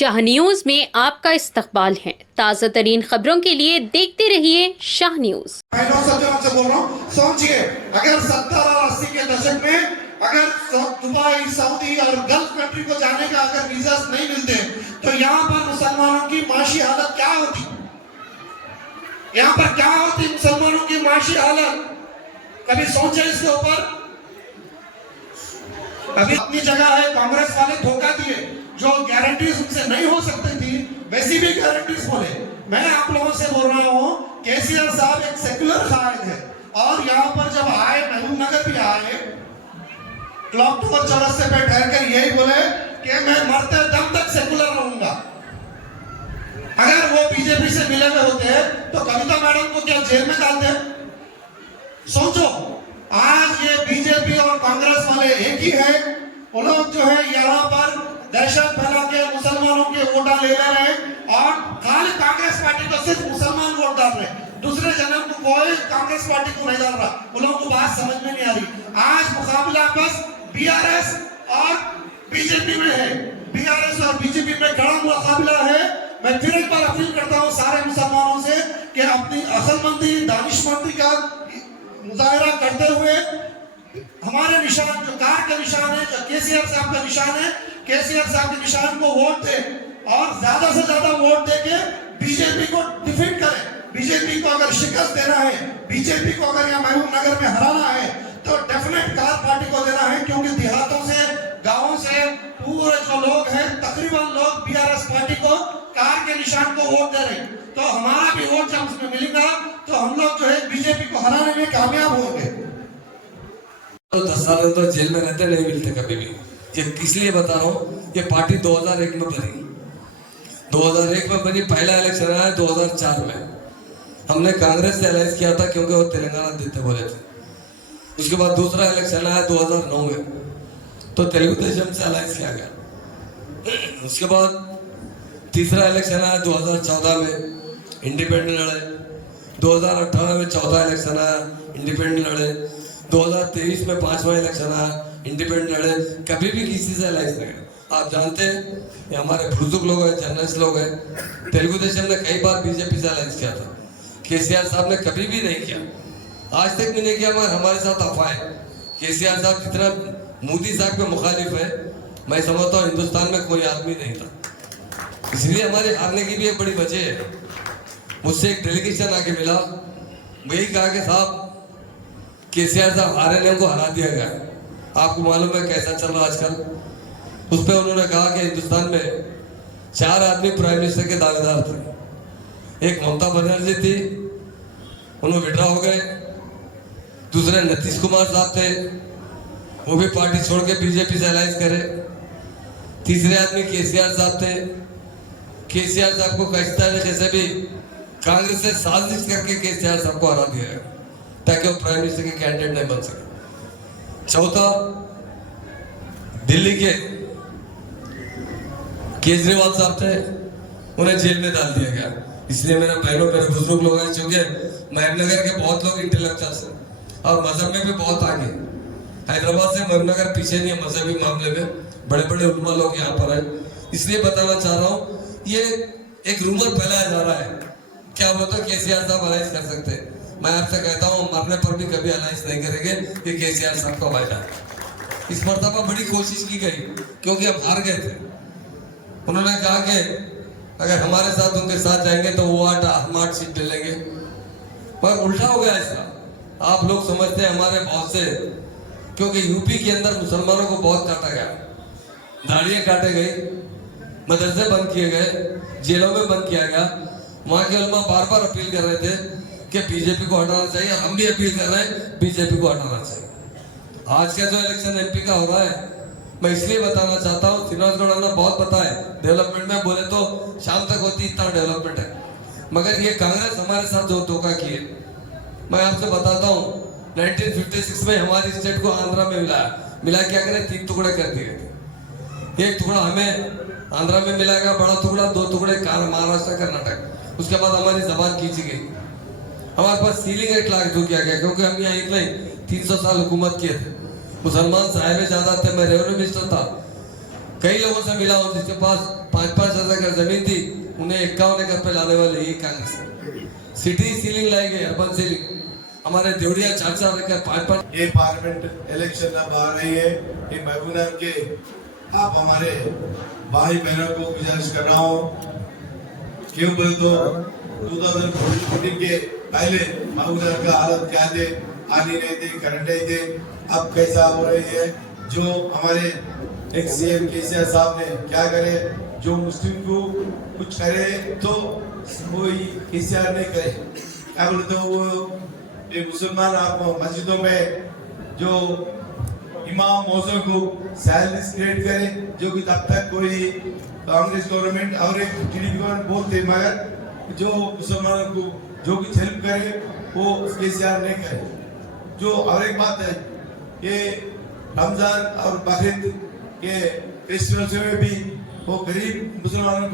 Shah news में आपका इस्तकबाल है। ताज़ा तरीन खबरों के लिए देखते रहिए शाह न्यूज। मैं नौजवानों से बोल रहा हूँ, सोचिए अगर 70 और 80 के दशक में अगर दुबई, सऊदी और गल्फ कंट्री को जाने का अगर वीजा नहीं मिलते तो यहाँ पर मुसलमानों की माशी हालत क्या होती? यहाँ पर क्या होती मुसलमानों की माशी हालत? कभी सोचे इसके ऊपर? अभी अपनी जगह है, कांग्रेस वाले धोखा दिए, जो गारंटीज उनसे नहीं हो सकती थी वैसी भी गारंटीज बोले। मैं आप लोगों से बोल रहा हूँ, केसीआर साहब एक सेक्युलर कायद है और यहाँ पर जब आए, महबूब नगर भी आए, क्लॉक टावर चौरस्ते पे ठहर कर यही बोले कि मैं मरते दम तक सेक्युलर रहूंगा। अगर वो बीजेपी से मिले हुए होते तो कविता मैडम को क्या जेल में डालते? सोचो, आज ये बीजेपी और कांग्रेस वाले एक ही है। वो लोग जो है यहाँ पर दहशत फैला के मुसलमानों के वोट ले रहे हैं और खाली कांग्रेस पार्टी को सिर्फ मुसलमान वोट डाल रहे हैं, दूसरे जन्म को कोई कांग्रेस पार्टी को नहीं डाल रहा। उन लोगों को बात समझ में नहीं आ रही। आज मुकाबला बस बीआरएस और बीजेपी में है, बीआरएस और बीजेपी में खड़ा मुकाबला है। मैं फिर एक बार अपील करता हूँ सारे मुसलमानों से कि अपनी अक्लमंदी, दानिशमंदी का मुजाहरा करते हुए हमारे निशान, जो कार के निशान है, जो केसीआर साहब का निशान है, केसीआर साहब के निशान को वोट दे और ज्यादा से ज्यादा वोट देके बीजेपी को डिफीट करें। बीजेपी को अगर शिकस्त देना है, बीजेपी को अगर यहाँ महबूब नगर में हराना है तो डेफिनेट कार पार्टी को देना है, क्योंकि देहातों से, गांवों से पूरे जो लोग हैं तकरीबन लोग बीआरएस पार्टी को, कार के निशान को वोट दे रहे हैं। तो हमारा भी वोट जब उसमें मिलेगा तो हम लोग जो है बीजेपी को हराने में कामयाब होंगे। 10 सालों तक जेल में रहते नहीं मिलते कभी भी। ये किस लिए बता रहा हूँ, ये पार्टी 2001 में बनी, 2001 में बनी। पहला इलेक्शन आया 2004 में, हमने कांग्रेस से अलायंस किया था क्योंकि वो तेलंगाना देते बोले थे। उसके बाद दूसरा इलेक्शन आया 2009 में, तो तेलुगु देशम से अलायंस किया गया। उसके बाद तीसरा इलेक्शन आया 2014 में, इंडिपेंडेंट लड़े। 2018 में चौथा इलेक्शन आया, इंडिपेंडेंट लड़े। 2023 में 5वां इलेक्शन आया, इंडिपेंडेंट लड़े। कभी भी किसी से अलायंस नहीं। आप जानते हैं ये हमारे बुजुर्ग लोग हैं, जर्नलिस्ट लोग हैं, तेलुगु देशम ने कई बार बीजेपी से अलायंस किया था, केसीआर साहब ने कभी भी नहीं किया, आज तक भी नहीं किया। मगर हमारे साथ अफवाह है। केसीआर साहब जितना मोदी साहब के मुखालिफ है, मैं समझता हूँ हिंदुस्तान में कोई आदमी नहीं था। इसलिए हमारे हारने की भी एक बड़ी वजह है। मुझसे एक डेलीगेशन आके मिला, वही कहा कि साहब केसीआर साहब हारे ने, उनको हरा दिया गया। आपको मालूम है कैसा चल रहा आजकल। उस पर उन्होंने कहा कि हिंदुस्तान में 4 आदमी प्राइम मिनिस्टर के दावेदार थे। एक ममता बनर्जी थी, उन्होंने विड्रॉ हो गए। दूसरे नीतीश कुमार साहब थे, वो भी पार्टी छोड़ के बीजेपी से अलायंस करे। तीसरे आदमी केसीआर साहब थे। केसीआर साहब को कैसे भी कांग्रेस से साजिश करके केसीआर साहब को हरा दिया गया ताकि वो प्राइम मिनिस्टर के कैंडिडेट नहीं बन सके। चौथा, दिल्ली के केजरीवाल साहब थे, उन्हें जेल में डाल दिया गया। इसलिए मेरे बहनों, मेरे बुजुर्ग लोग हैं, क्योंकि महबूबनगर के बहुत लोग इंटेलेक्चुअल्स हैं और मजहब में भी बहुत आगे। हैदराबाद से महबूबनगर पीछे नहीं है मजहबी मामले में, बड़े बड़े उलमा लोग यहाँ पर हैं। इसलिए बताना चाह रहा हूँ, ये एक रूमर फैलाया जा रहा है क्या बोलते केसीआर साहब अलायंस कर सकते हैं। मैं आपसे कहता हूँ मरने पर भी कभी अलायंस नहीं करेंगे कि केसीआर साहब को बैठा। इस मरतबा बड़ी कोशिश की गई क्योंकि हम हार गए थे। उन्होंने कहा कि अगर हमारे साथ उनके साथ जाएंगे तो वो 8 सीट ले लेंगे, पर उल्टा हो गया ऐसा। आप लोग समझते हैं हमारे बहुत से, क्योंकि यूपी के अंदर मुसलमानों को बहुत काटा गया, दाढ़ियां काटे गई, मदरसे बंद किए गए, जेलों में बंद किया गया। वहां के उलमा बार बार अपील कर रहे थे कि बीजेपी को हटाना चाहिए, हम भी अपील कर रहे हैं बीजेपी को हटाना चाहिए। आज का जो इलेक्शन एमपी का हो रहा है, मैं इसलिए बताना चाहता हूँ, श्रीनिवास गौड़ ने बहुत बताया डेवलपमेंट में, बोले तो शाम तक होती इतना डेवलपमेंट है, मगर ये कांग्रेस हमारे साथ जो धोखा किए। मैं आपसे बताता हूँ, 1956 में हमारी स्टेट को आंध्रा में मिला क्या करें, 3 टुकड़े कर दिए थे। एक टुकड़ा हमें आंध्रा में मिलाएगा, बड़ा टुकड़ा, 2 टुकड़े महाराष्ट्र, कर्नाटक। उसके बाद हमारी जबान खींची गई, हमारे पास सीलिंग रेट लागू किया गया, क्योंकि हम यहाँ इतने 300 साल हुकूमत किए थे। मुसलमान साहिब ज्यादा थे, मैं रेवेन्यू मिनिस्टर था, कई लोगों से मिला हूँ जिसके पास 5-5 हजार का जमीन थी उन्हें 51 एकड़ पे लाने वाले ये कांग्रेस। सिटी सीलिंग लाएंगे, अर्बन सीलिंग। हमारे देवड़िया 4-4 एकड़ 5-5। ये पार्लियामेंट इलेक्शन अब आ रही है, ये महबूबा के आप हमारे भाई बहनों को गुजारिश कर रहा हूँ, क्यों बोले तो 2014 के पहले महबूबा का हालत क्या थे, पानी नहीं थे, करंट नहीं थे, अब कैसा हो रही है। जो हमारे एक सीएम केसीआर साहब ने क्या करे, जो मुस्लिम को कुछ करे तो वो केसीआर नहीं करे, क्या बोले तो वो ये मुसलमान आपको मस्जिदों में जो इमाम मौजों को सैलरीज क्रिएट करे, जो कि तब तक कोई कांग्रेस गवर्नमेंट और एक टीडीपी गवर्नमेंट बोलते, मगर जो मुसलमानों को जो कुछ हेल्प करे वो केसीआर नहीं करे। जो और एक बात है, ये रमजान और बकरीद के फेस्टिवल्स में भी वो गरीब मुसलमानों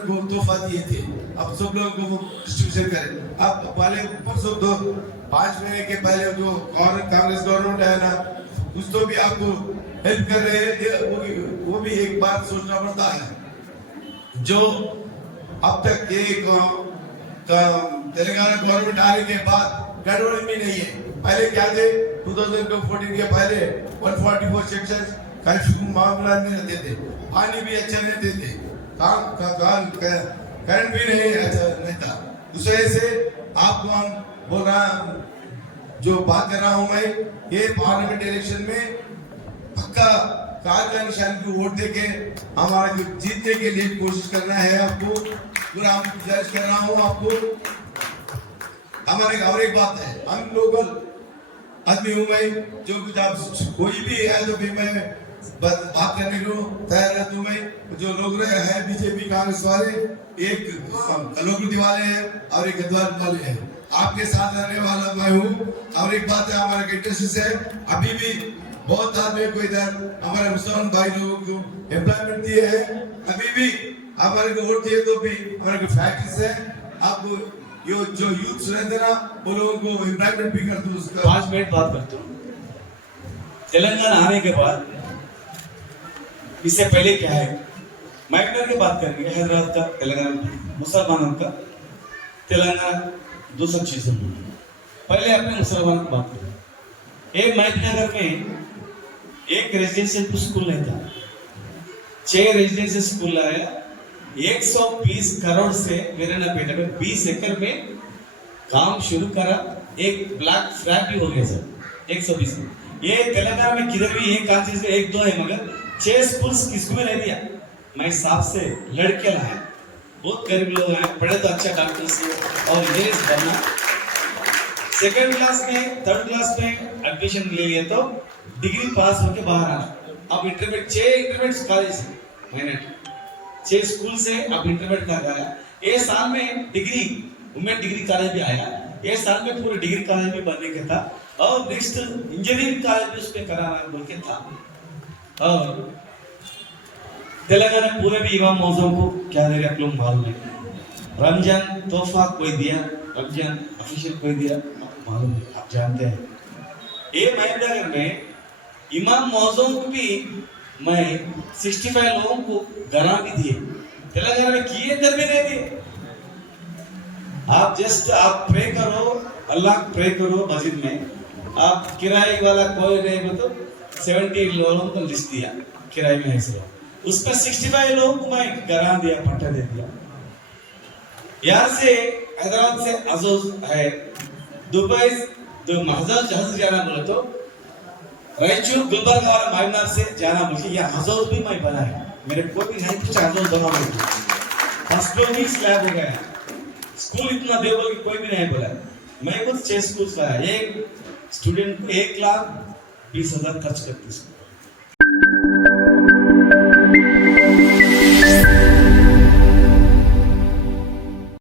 को तोहफा दिए थे, अब सब लोगों को वो डिस्ट्रीब्यूशन करें। अब पहले परसों 5 महीने के पहले जो कांग्रेस गवर्नमेंट है ना, उस तो भी आपको हेल्प कर रहे हैं, वो भी एक बात सोचना पड़ता है। जो अब तक एक तेलंगाना गवर्नमेंट आने के बाद गड़बड़ भी नहीं है। पहले क्या थे, 2014 के पहले 144 सेक्शन मामला नहीं रहते थे, पानी भी अच्छा नहीं देते, करंट भी नहीं अच्छा नहीं था। उस वजह से आपको हम बोल रहा जो बात कर रहा हूं मैं, ये पार्लियामेंट इलेक्शन में पक्का कार का निशान की वोट देके हमारा जीतने के लिए कोशिश करना है आपको, पूरा हम गुजारिश कर रहा हूं आपको। हमारे और एक बात है, हम लोकल आदमी हूं मैं, जो कुछ आप कोई भी है तो भी मैं बात करने को तैयार रहता हूं मैं। जो लोग रहे हैं बीजेपी कांग्रेस वाले, एक लोकल वाले हैं और एक गद्दार वाले हैं, आपके साथ रहने वाला मैं हूँ। और एक बात है, हमारा इंडस्ट्रीज है, अभी भी बहुत आदमी को इधर हमारे मुसलमान भाई लोगों को एम्प्लॉयमेंट दिए हैं, अभी भी हमारे को वोट दिए तो भी हमारे को फैक्ट्रीज है, आपको यो जो यूथ रहते ना वो लोगों को एम्प्लॉयमेंट भी कर दो। उसका 5 मिनट बात करता हूँ। तेलंगाना आने के बाद इससे पहले क्या है, मैग्नर की बात करेंगे, हैदराबाद का, तेलंगाना मुसलमानों का, तेलंगाना 200 चीजें। पहले अपने मुसलमान की बात करें। एक मैग्नगर में एक रेजिडेंशियल स्कूल नहीं था, 6 रेजिडेंशियल स्कूल आया, 120 करोड़ से वीरानापेट में 20 एकड़ में काम शुरू करा, एक ब्लैक फ्लैग भी हो गया सर 120 में। ये तेलंगाना में किधर भी एक काम चीज 1-2 है, मगर 6 स्कूल्स किसको भी नहीं दिया। मैं साहब से लड़के लाया, बहुत गरीब लोग हैं, पढ़े तो अच्छा डॉक्टर से और इंजीनियर बनना, 2nd क्लास में 3rd क्लास में एडमिशन ले लिए तो डिग्री पास होके बाहर आना। अब इंटरमीडिएट 6 इंटरमीडिएट कॉलेज मैंने 6 स्कूल से अब इंटरमीडिएट का आया। ये साल में डिग्री वुमेन डिग्री कॉलेज भी आया, ये साल में पूरे डिग्री कॉलेज भी बनने के था, और नेक्स्ट इंजीनियरिंग कॉलेज भी उसमें कराना बोल के था। और तेलंगाना पूरे भी इमाम मौजों को क्या दे रहे आप लोग मालूम है, रमजान तोहफा कोई दिया, रमजान ऑफिशियल कोई दिया मालूम है, आप जानते हैं। ये महेंद्रनगर में इमाम मौजों को भी मैं 65 लोगों को गरा भी दिए, तेलंगाना में किए घर भी नहीं दिए। आप जस्ट आप प्रे करो, अल्लाह प्रे करो मस्जिद में, आप किराए वाला कोई नहीं, मतलब 70 लोगों को लिस्ट दिया किराए में ऐसे, उसमें 65 लोगों को मैं गरा दिया, पट्टा दे दिया। यहाँ से हैदराबाद से अजोज है, दुबई तो महजल जहाज जाना बोले तो रायचूर गुलबर्गा और मायनार से जाना बोले, यह हजौज भी मैं बनाया, मेरे को भी नहीं कुछ हजौज बना, फर्स्ट फ्लोर ही स्लैब हो गया। स्कूल इतना दे बोल कोई भी नहीं बोला, मैं कुछ 6 स्कूल लाया, एक स्टूडेंट को 1,20,000 खर्च करती।